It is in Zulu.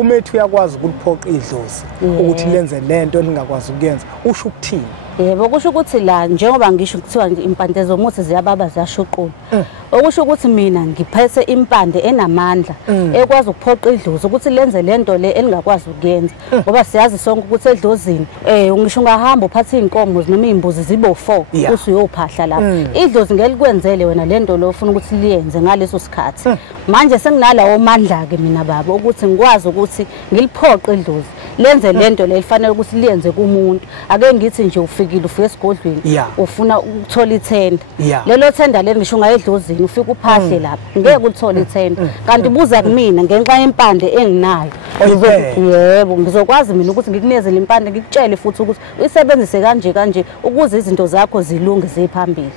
umethi uyakwazi ukuliphoqa idlozi ukuthi lenze lento elingakwazi ukuyenza usho ukuthini yebo kusho ukuthi la njengoba ngisho kuthiwa nje impande zomuthi ziyababa ziyashuqula okusho ukuthi mina ngiphethe impande enamandla ekwazi ukuphoqa idlozi ukuthi lenze lento le elingakwazi ukuyenza ngoba siyazi sonke ukuthi edlozini ngisho ungahamba uphathe inkomo noma izimbuzi zibo 4 usuyophahla lapha idlozi ngelikwenzele wena lento lo ufuna ukuthi liyenze ngaleso sikhathi manje senginalawo amandla ke mina baba ukuthi ngikwazi ukuthi ngiliphoqe idlozi lenze lento le ifanele ukuthi liyenze kumuntu ake ngithi nje ufikile ufike esigodlweni ufuna ukuthola ithenda lelo thenda leli ngisho ungayedlozini ufika uphahle lapha ngeke ulithole ithenda kanti buza kumina ngenxa yempande enginayo yebo ngizokwazi mina ukuthi ngikunikeze le mpande ngikutshele futhi ukuthi uyisebenzise kanje kanje ukuze izinto zakho zilunge ziphambili